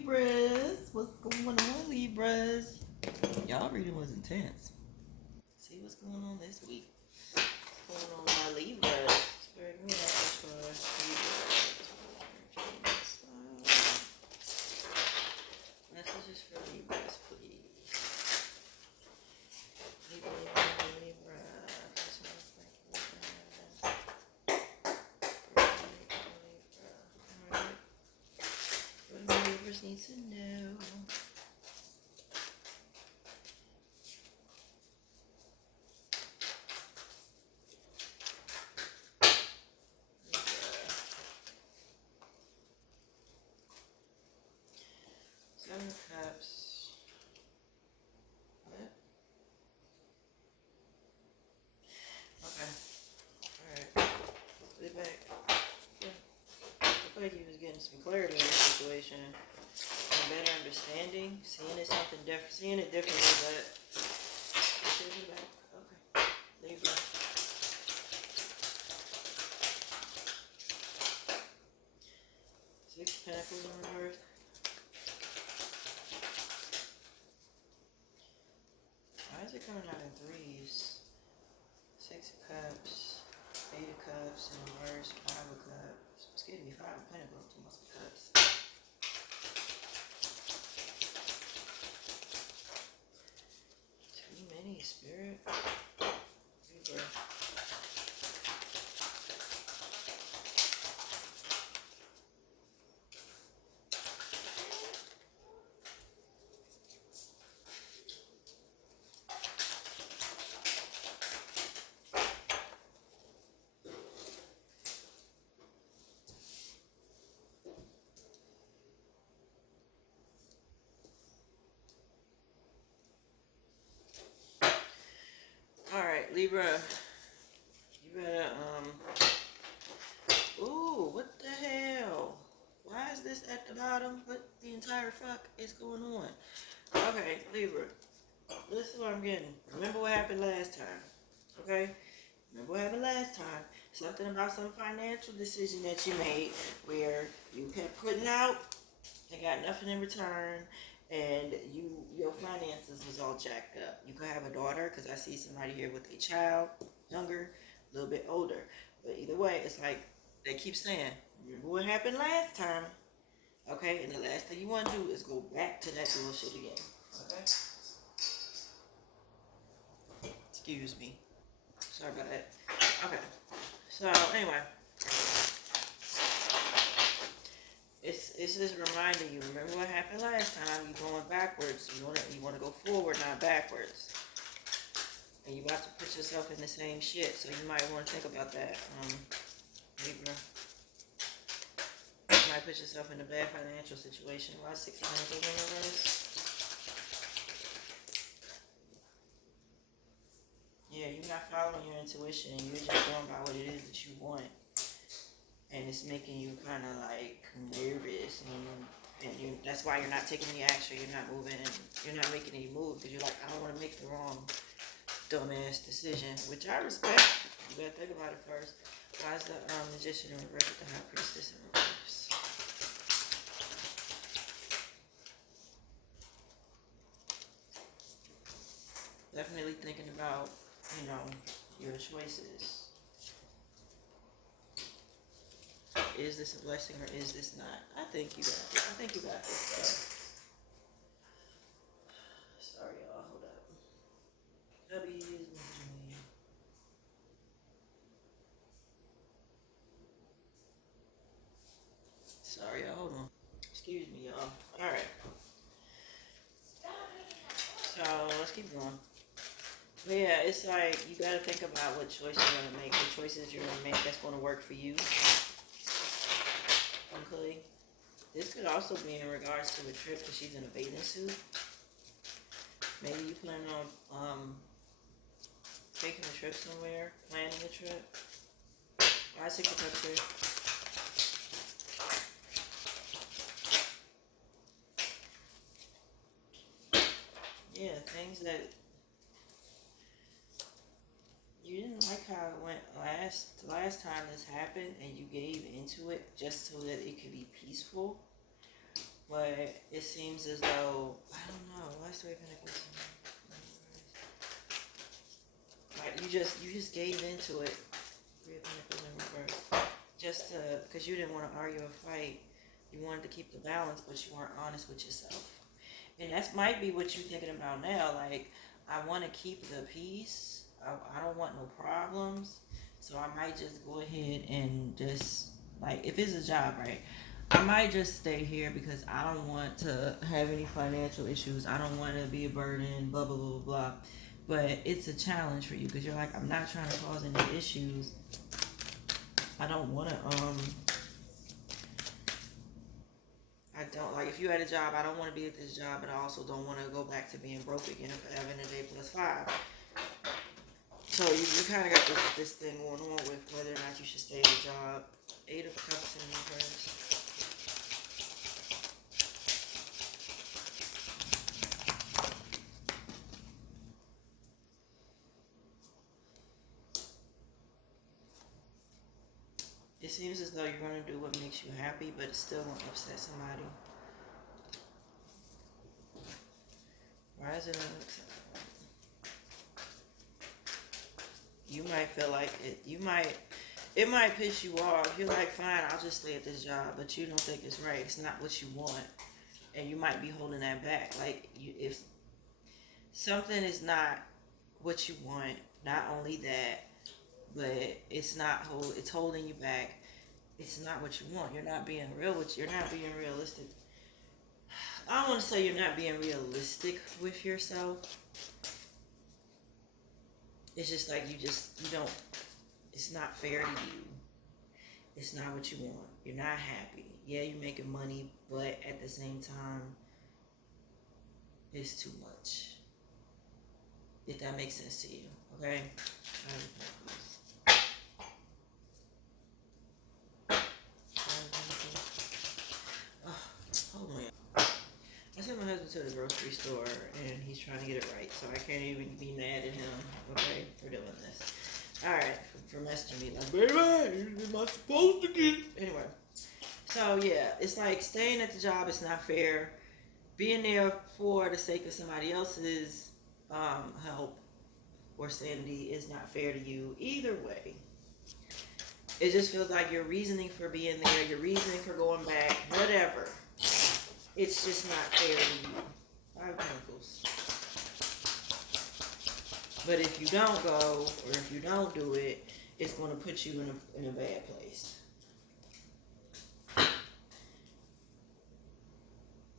Libras. What's going on, Libras? Y'all reading was intense. See what's going on this week. What's going on with my Libras? Spirit, give me that for Libras. Messages for Libras, please. Libra, Libra, Libra. Alright. What do Libras need to know? Seven of Cups. What? Okay. Alright. Put it back. Yeah. I feel like he was getting some clarity in the situation. A better understanding. Seeing it something different. Seeing it differently, but put it back. Okay. Libra. Six of Pentacles in reverse. Why is it coming out in threes? Six of Cups, Eight of Cups in reverse, Five of Cups. It's giving me Five of Pentacles, Two of Cups. Too many, Spirit. Libra. Alright, Libra. You better, ooh, what the hell? Why is this at the bottom? What the entire fuck is going on? Okay, Libra. This is what I'm getting. Remember what happened last time. Okay? Remember what happened last time. Something about some financial decision that you made where you kept putting out and got nothing in return, and your finances was all jacked up. You could have a daughter, because I see somebody here with a child, younger, a little bit older. But either way, it's like they keep saying, remember what happened last time. Okay? And the last thing you want to do is go back to that bullshit again. Okay? Excuse me. Sorry about that. Okay. So, anyway. It's just reminding you, remember what happened last time. You're going backwards. You wanna go forward, not backwards. And you about to put yourself in the same shit. So you might want to think about that. Libra. You might put yourself in a bad financial situation. Why 6 Pentacles in reverse? Yeah, you're not following your intuition. You're just going by what it is that you want. And it's making you kind of like nervous, and that's why you're not taking any action. You're not moving, and you're not making any moves because you're like, I don't want to make the wrong dumbass decision, which I respect. You gotta think about it first. Why is the Magician in reverse with the High Priestess in reverse? Definitely thinking about, your choices. Is this a blessing or is this not? I think you got it. I think you got this. Sorry, y'all. Hold up. Hubby is me. Sorry, y'all. Hold on. Excuse me, y'all. Alright. So, let's keep going. But yeah, it's like you gotta think about what choice you're gonna make. The choices you're gonna make that's gonna work for you. Okay. This could also be in regards to a trip because she's in a bathing suit. Maybe you plan on taking a trip somewhere, planning a trip. Why 6 of Cups here? Yeah, things that you didn't like how it went last time this happened, and you gave into it just so that it could be peaceful. But it seems as though, I don't know, why is Three of Pentacles? Like you just gave into it. Three of Pentacles in reverse. Just to, because you didn't want to argue or fight. You wanted to keep the balance, but you weren't honest with yourself. And that might be what you're thinking about now. Like, I want to keep the peace. I don't want no problems. So I might just go ahead and just, like, if it's a job, right? I might just stay here because I don't want to have any financial issues. I don't want to be a burden, blah, blah, blah, blah. But it's a challenge for you because you're like, I'm not trying to cause any issues. I don't want to, I don't, like, if you had a job, I don't want to be at this job, but I also don't want to go back to being broke again for having a day plus 5. So you kind of got this thing going on with whether or not you should stay at a job. 8 of Cups in reverse. It seems as though you're going to do what makes you happy, but it's still going to upset somebody. Why is it upset? You might feel like it might piss you off. You're like, fine, I'll just stay at this job, but you don't think it's right. It's not what you want, and you might be holding that back. Like, if something is not what you want, not only that, but it's holding you back. It's not what you want. You're not being real with. You're not being realistic. I don't want to say you're not being realistic with yourself. It's just like you don't. It's not fair to you. It's not what you want. You're not happy. Yeah, you're making money, but at the same time, it's too much. If that makes sense to you, okay? Hold on. I sent my husband to the grocery store and he's trying to get it right, so I can't even be mad at him, okay, for doing this. Alright, for messaging me like, baby, am I supposed to get... Anyway, so yeah, it's like staying at the job is not fair. Being there for the sake of somebody else's help or sanity is not fair to you. Either way, it just feels like your reasoning for being there, your reasoning for going back, whatever. It's just not fair to you. 5 Pentacles. But if you don't go, or if you don't do it, it's going to put you in a bad place.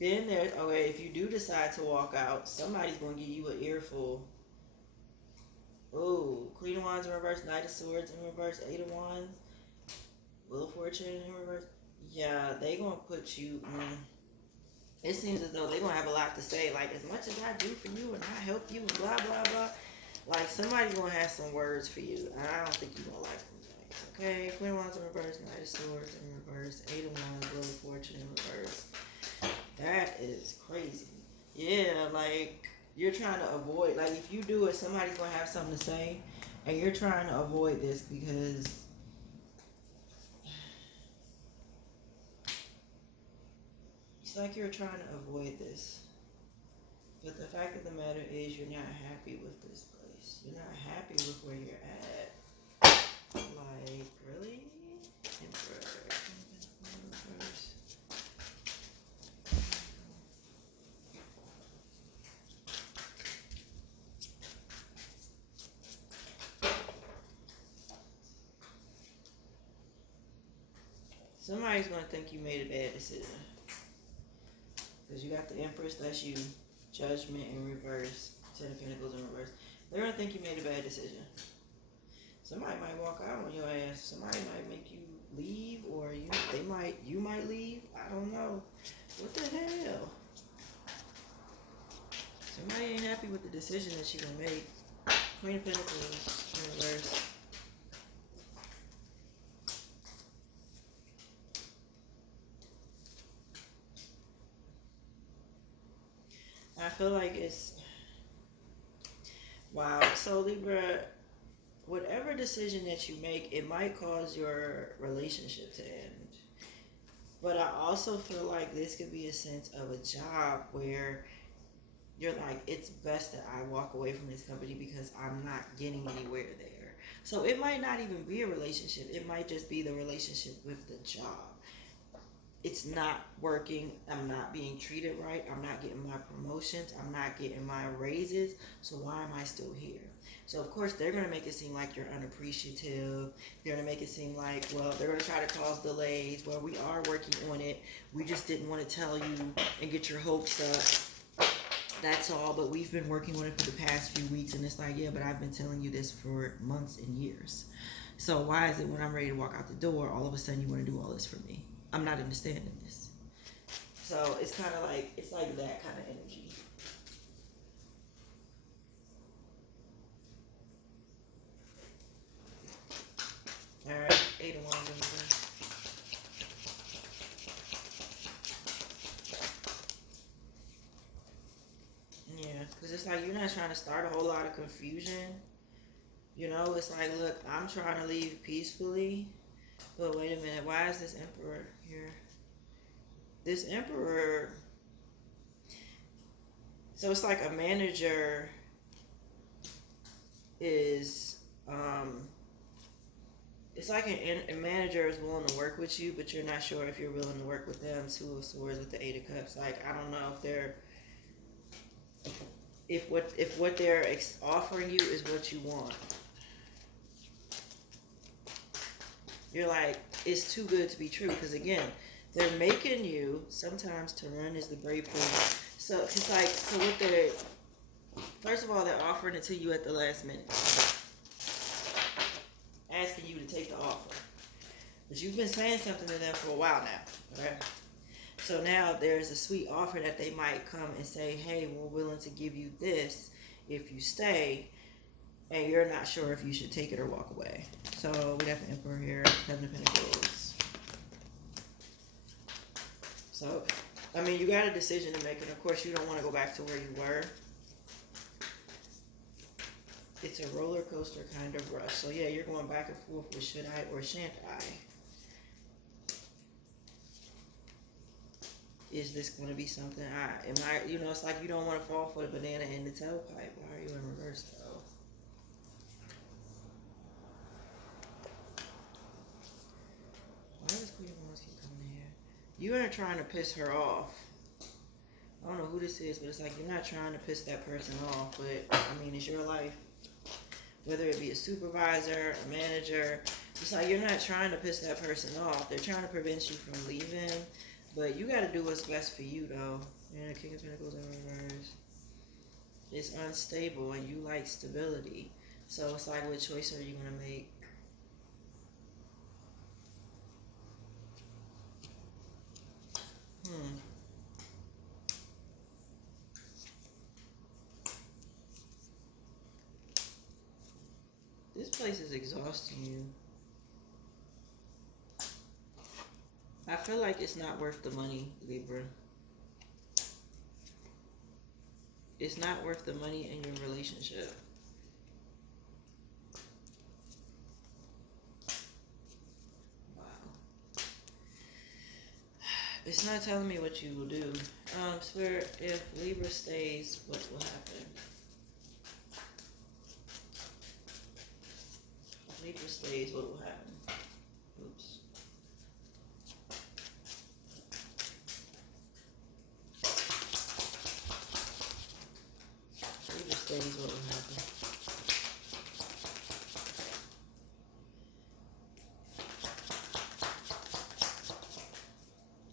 Then there's, okay, if you do decide to walk out, somebody's going to give you an earful. Oh, Queen of Wands in reverse, Knight of Swords in reverse, 8 of Wands, Wheel of Fortune in reverse. Yeah, they going to put you... it seems as though they're going to have a lot to say. Like, as much as I do for you and I help you and blah, blah, blah. Like, somebody's going to have some words for you. And I don't think you're going to like them things. Okay, Queen of Wands in reverse, Knight of Swords in reverse, 8 of Wands, Wheel of Fortune in reverse. That is crazy. Yeah, like, you're trying to avoid, like, if you do it, somebody's going to have something to say. And you're trying to avoid this because... it's like you're trying to avoid this. But the fact of the matter is you're not happy with this place. You're not happy with where you're at. Like, really? Emperor. Somebody's going to think you made a bad decision. Because you got the Empress, that's you. Judgment in reverse. 10 of Pentacles in reverse. They're going to think you made a bad decision. Somebody might walk out on your ass. Somebody might make you leave, or you might leave. I don't know. What the hell? Somebody ain't happy with the decision that you're going to make. Queen of Pentacles in reverse. I feel like it's... wow. So, Libra, whatever decision that you make, it might cause your relationship to end. But I also feel like this could be a sense of a job where you're like, it's best that I walk away from this company because I'm not getting anywhere there. So it might not even be a relationship. It might just be the relationship with the job. It's not working. I'm not being treated right. I'm not getting my promotions. I'm not getting my raises. So why am I still here? So of course they're going to make it seem like you're unappreciative. They're going to make it seem like, well, they're going to try to cause delays. Well, we are working on it. We just didn't want to tell you and get your hopes up. That's all. But we've been working on it for the past few weeks. And it's like, yeah, but I've been telling you this for months and years. So why is it when I'm ready to walk out the door, all of a sudden you want to do all this for me? I'm not understanding this. So it's kind of like, it's like that kind of energy. All right, 8 of Wands. Yeah, because it's like you're not trying to start a whole lot of confusion. You know, it's like, look, I'm trying to leave peacefully. But wait a minute, why is this Emperor here? This Emperor, so it's like a manager is, it's like a manager is willing to work with you, but you're not sure if you're willing to work with them. 2 of Swords with the 8 of Cups. Like, I don't know if they're, if what they're offering you is what you want. You're like, it's too good to be true. Because again, they're making you, sometimes to run is the brave thing. So it's like, so what they're, first of all, they're offering it to you at the last minute. Asking you to take the offer. But you've been saying something to them for a while now. Okay? So now there's a sweet offer that they might come and say, hey, we're willing to give you this if you stay. And you're not sure if you should take it or walk away. So we got the Emperor here, 7 of Pentacles. So, I mean, you got a decision to make. And of course, you don't want to go back to where you were. It's a roller coaster kind of rush. So yeah, you're going back and forth with should I or shan't I. Is this going to be something am I, you know, it's like you don't want to fall for the banana in the tailpipe. Why are you in reverse though? Why does Queen of Wands keep coming here? You aren't trying to piss her off. I don't know who this is, but it's like you're not trying to piss that person off. But I mean, it's your life. Whether it be a supervisor, a manager, it's like you're not trying to piss that person off. They're trying to prevent you from leaving. But you got to do what's best for you, though. Yeah, King of Pentacles in reverse. It's unstable, and you like stability. So it's like, what choice are you going to make? This place is exhausting you. I feel like it's not worth the money, Libra. It's not worth the money in your relationship. Wow. It's not telling me what you will do. Spirit, if Libra stays, what will happen? If Libra stays, what will happen? Oops. Libra stays, what will happen?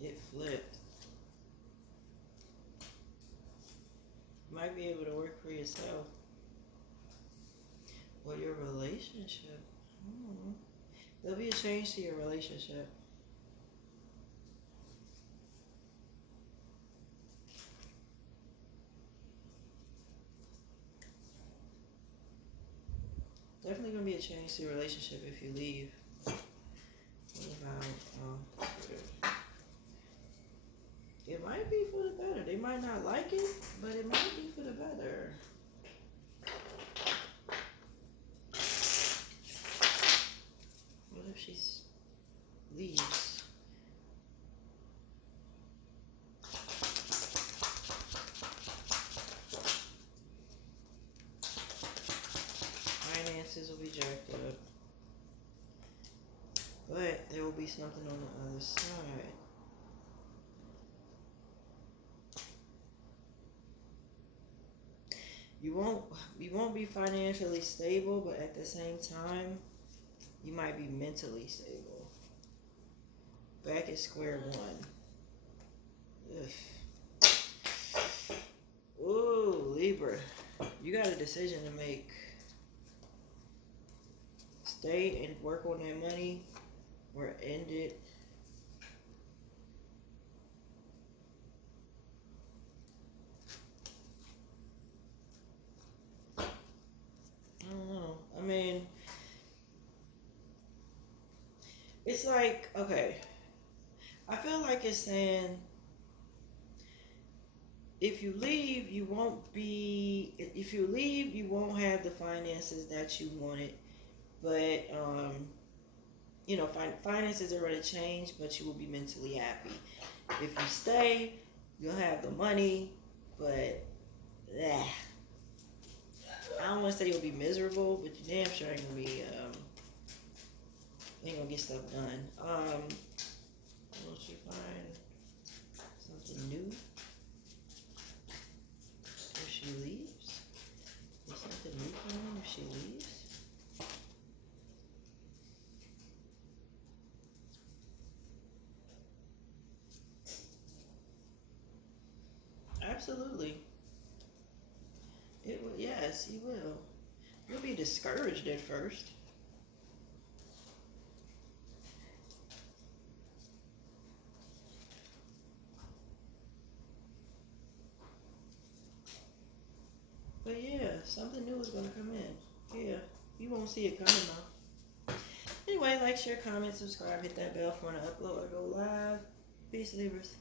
It flipped. You might be able to work for yourself. Or your relationship. There'll be a change to your relationship. Definitely going to be a change to your relationship if you leave. What about, it might be for the better. They might not like it, but it might be for the better. What if she leaves? finances will be jacked up. But there will be something on the other side. You won't be financially stable, but at the same time, you might be mentally stable. Back at square one. Ugh. Ooh, Libra. You got a decision to make. Stay and work on that money or end it. I don't know. I mean, it's like, okay. I feel like it's saying if you leave, you won't have the finances that you wanted. But, finances are going to change, but you will be mentally happy. If you stay, you'll have the money, but, I don't want to say you'll be miserable, but you damn sure ain't going to be, ain't going to get stuff done. Will she find something new if she leaves? Is something new coming if she leaves? Absolutely. It will. Yes, you will. You'll be discouraged at first. But yeah, something new is going to come in. Yeah, you won't see it coming though. Anyway, like, share, comment, subscribe, hit that bell for when I upload or go live. Peace, Libras.